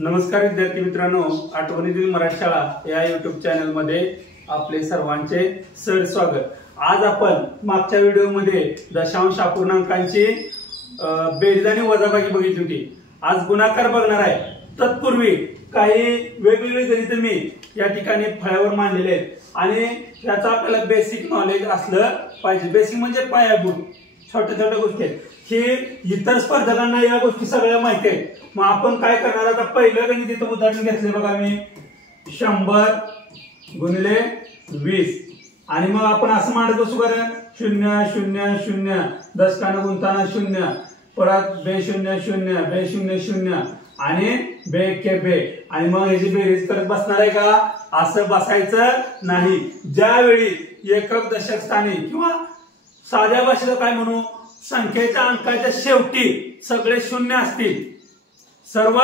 नमस्कार विद्यार्थी मित्रांनो, आठवणीतील मराठी शाळा या युट्यूब चॅनल मध्ये आपले सर्वांचे सर स्वागत। आज आपण मागच्या व्हिडिओमध्ये दशांश अपूर्णांकांची बेरीज आणि वजाबाकी बघितली होती। आज गुणाकार बघणार आहे। तत्पूर्वी काही वेगवेगळे गणित मी या ठिकाणी फळ्यावर मांडलेले आहेत आणि याचा आपल्याला बेसिक नॉलेज असलं पाहिजे। बेसिक म्हणजे पायाभूत छोट्या छोट्या गोष्टी आहेत। हे इतर स्पर्धकांना या गोष्टी सगळ्या माहिती आहेत। मग आपण काय करणार, आता पहिलं गणित इथं उदाहरण घेतले बघा मी 100 गुणिले 20 आणि मग आपण असं मांडतो सुद्धा 0 0 0 दशकानं गुंताना 0 परत बे 0 0 बे 0 0 आणि बे के बे आणि मग ह्याची बेरीज करत बसणार आहे का? असं बसायचं नाही। ज्यावेळी एकक दशक स्थानी किंवा साध्या भाषेत काय म्हणू, संख्येच्या अंकाच्या शेवटी सगळे शून्य असतील, सर्व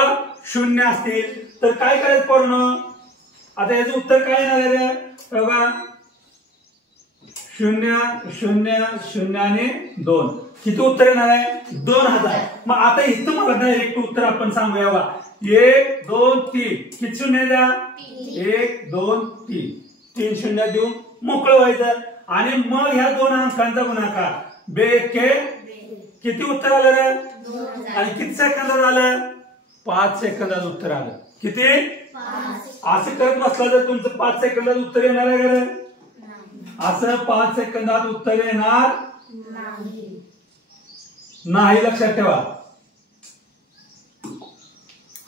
शून्य असतील तर काय करायचं पूर्ण? आता याचं उत्तर काय येणार आहे बघा, 0 0 0 आणि 2 किती उत्तर येणार आहे? 2000। मग आता इथं मला डायरेक्ट उत्तर आपण सांगूया बघा, 1 2 3 किती शून्य द्या? 1 2 3 3 शून्य देऊन मोकळं व्हायचं आणि मग ह्या दोन अंकांचा गुणाकार बे के किती उत्तर आलं रे? आणि किती सेकंदात आलं? 5 सेकंदात उत्तर आलं। किती? 5। असं करत बसला तर तुमचं 5 सेकंदात उत्तर येणार आहे का? असं 5 सेकंदात उत्तर येणार नाही, लक्षात ठेवा।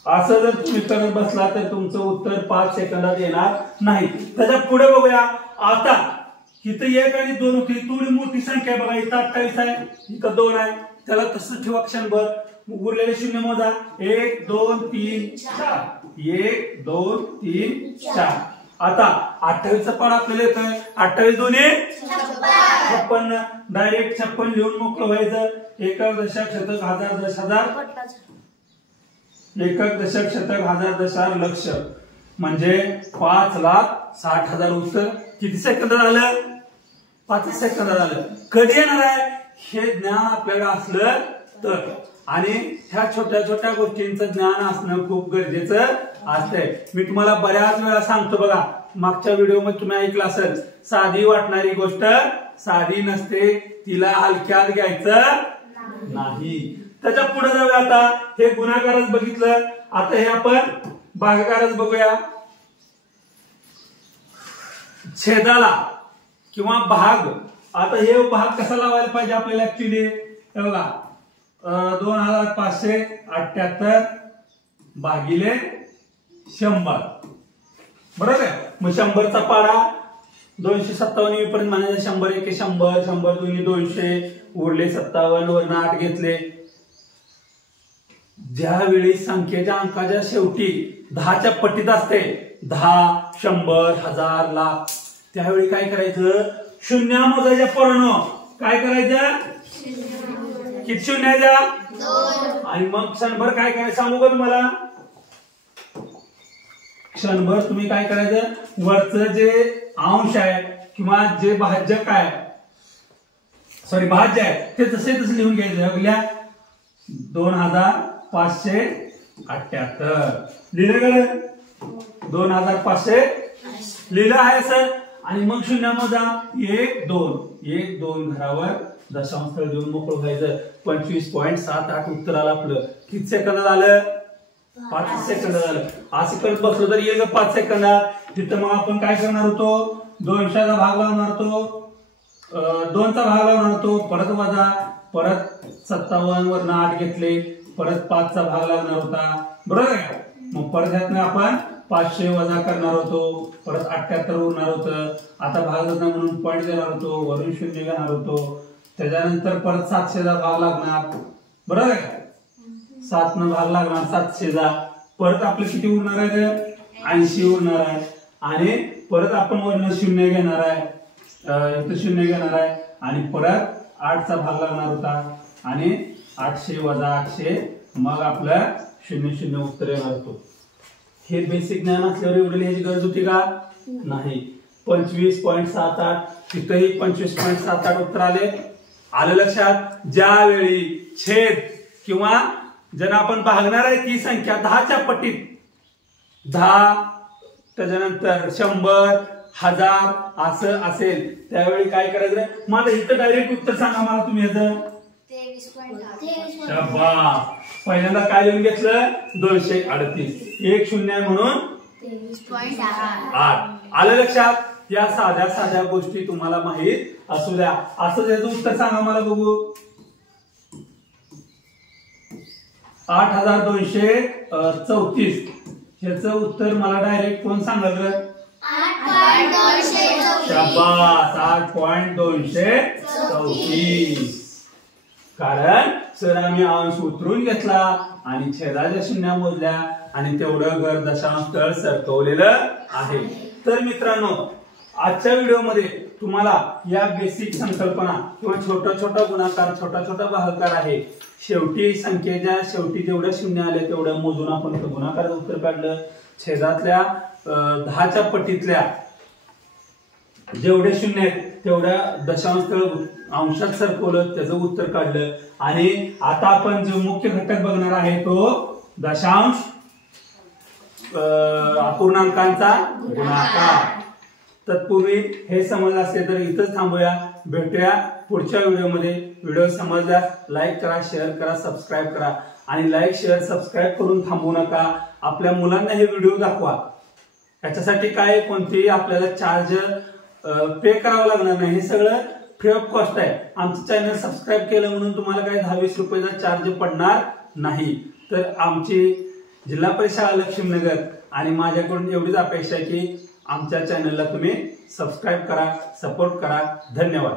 असं जर तुम्ही करत बसला तर तुमचं उत्तर 5 सेकंदात येणार नाही। त्याच्या पुढे बघूया। आता इथं 1 आणि 2 होती, थोडी मोठी संख्या बघा, इथं 28 आहे, इथं 2 आहे, त्याला तसंच ठेवा क्षणभर। उरलेले शून्य मोजा, 1 2 3 4 1 2 3 4। आता 28 चा पाढा आपल्याला येतोय, 28 दुने 56, डायरेक्ट 56 लिहून मोकळं व्हायचं। एकक दशक शतक हजार दश हजार, एकक दशक शतक हजार दश हजार लक्ष म्हणजे 5,60,000 उत्तर किती सेकंदात आलं? 5 सेकंदात आलं। कधी येणार आहे हे ज्ञान आपल्याला असलं तर, आणि ह्या छोट्या छोट्या गोष्टींचं ज्ञान असणं खूप गरजेचं असतंय। मी तुम्हाला बऱ्याच वेळा सांगतो बघा, मागच्या व्हिडिओ मध्ये तुम्ही ऐकलं असेल, साधी वाटणारी गोष्ट साधी नसते, तिला हलक्यात घ्यायचं नाही। त्याच्या पुढे जाऊया। आता हे गुणाकारच बघितलं, आता हे आपण भागाकारच बघूया। छेदाला किंवा भाग, आता हे भाग कसा लावायला पाहिजे आपल्याला ऍक्च्युली हे बघा, 2578 भागिले 100 बरोबर आहे। मग 100 चा पाढा 257 पर्यंत म्हणायचं, 100 1 100 100 2 200 उरले 57 वरनं 8 घेतले। ज्यावेळी संख्येच्या अंकाच्या शेवटी 10च्या पटीत असते, 10 100 1000 लाख, त्यावेळी काय करायचं? शून्य मोजायच्या पूर्ण, काय करायचं? किती शून्य द्या? 2। आणि मग क्षणभर काय करायचं सांगू का तुम्हाला? क्षणभर तुम्ही काय करायचं, वरचं जे अंश आहे किंवा जे भाज्यक आहे, सॉरी भाज्य आहे, ते तसे तसे लिहून घ्यायचं। 2578 लिहिलं का? 2500 लिहिलं आहे सर। आणि मग शून्य मोजा, 1 2 1 2 घरावर दशांश स्थळ देऊन मोकळं व्हायचं। 25.78 उत्तर आलं आपलं। किती सेकंदात आलं? 5 सेकंदात आलं। असं करत बसलो तर येईल 5 सेकंदात। तिथं मग आपण काय करणार होतो, 200चा भाग लावणार होतो, 2चा भाग लावणार होतो, परत वजा, परत 57 वरनं 8 घेतले, परत 5चा भाग लागणार होता, बरोबर आहे। मग परत ह्यातनं आपण 500 वजा करणार होतो, परत 78 उरणार होतं। आता भाग म्हणून पॉईंट देणार होतो, वरून शून्य घेणार होतो, त्याच्यानंतर परत 700चा भाग लागणार, बरोबर आहे। 7 न भाग लागणार 700चा, परत आपलं किती उरणार आहे? 80 उरणार आहे। आणि परत आपण वरनं शून्य घेणार आहे, इथं शून्य घेणार आहे आणि परत 8चा भाग लागणार होता आणि 800 वजा 800, मग आपलं 0 0 उत्तर येणार होतो। हे बेसिक ज्ञान असल्यावर एवढी ह्याची गरज होती का? नाही। 25.78 तिथेही 25.78 उत्तर आले। आलं लक्षात? ज्यावेळी छेद किंवा जर आपण भागणार आहे ती संख्या 10च्या पटीत 10 त्याच्यानंतर 100 1000 असं असेल त्यावेळी काय करायचं माझं इथं डायरेक्ट उत्तर सांगा मला तुम्ही याचं 23.8 शाबास पहिल्यांदा काय लिहून घेतलं 238 एक शून्य म्हणून 23.8 आलं लक्षात या साध्या साध्या गोष्टी तुम्हाला माहित असू द्या असं याचं उत्तर सांगा मला बघू 8234 ह्याचं उत्तर मला डायरेक्ट कोण सांगलं 8.234 शाबास 8.234 कारण सर आम्ही अंश उतरून घेतला आणि छेदाच्या शून्या मोजल्या आणि तेवढं घर दशांश तळ सरकवलेलं आहे तर मित्रांनो आजच्या व्हिडिओमध्ये तुम्हाला या बेसिक संकल्पना किंवा छोटा छोटा गुणाकार छोटा छोटा भागाकार आहे शेवटी संख्येच्या शेवटी जेवढ्या शून्य आले तेवढं मोजून आपण गुणाकाराचं उत्तर काढलं छेदातल्या 10च्या पटीतल्या जेवढे शून्य आहेत तेवढ्या दशांश तळ अंशात सरकवलं त्याचं उत्तर काढलं आणि आता आपण जो मुख्य घटक बघणार आहे तो दशांश अपूर्णांकांचा गुणाकार तत्पूर्वी हे समजलं असेल तर इथंच थांबूया भेटूया पुढच्या व्हिडिओमध्ये व्हिडिओ समजल्यास लाईक करा शेअर करा सबस्क्राईब करा आणि लाईक शेअर सबस्क्राईब करून थांबू नका आपल्या मुलांना हे व्हिडिओ दाखवा याच्यासाठी काय कोणतेही आपल्याला चार्ज पे करावं लागणार नाही हे सगळं फ्री ऑफ कॉस्ट आहे आमचं चॅनल सबस्क्राईब केलं म्हणून तुम्हाला काही 10-20 रुपयाचा चार्ज पडणार नाही तर आमची जिल्हा परिषद शाळा लक्ष्मीनगर आणि माझ्याकडून एवढीच अपेक्षा आहे की आमच्या चॅनलला तुम्ही सबस्क्राईब करा सपोर्ट करा धन्यवाद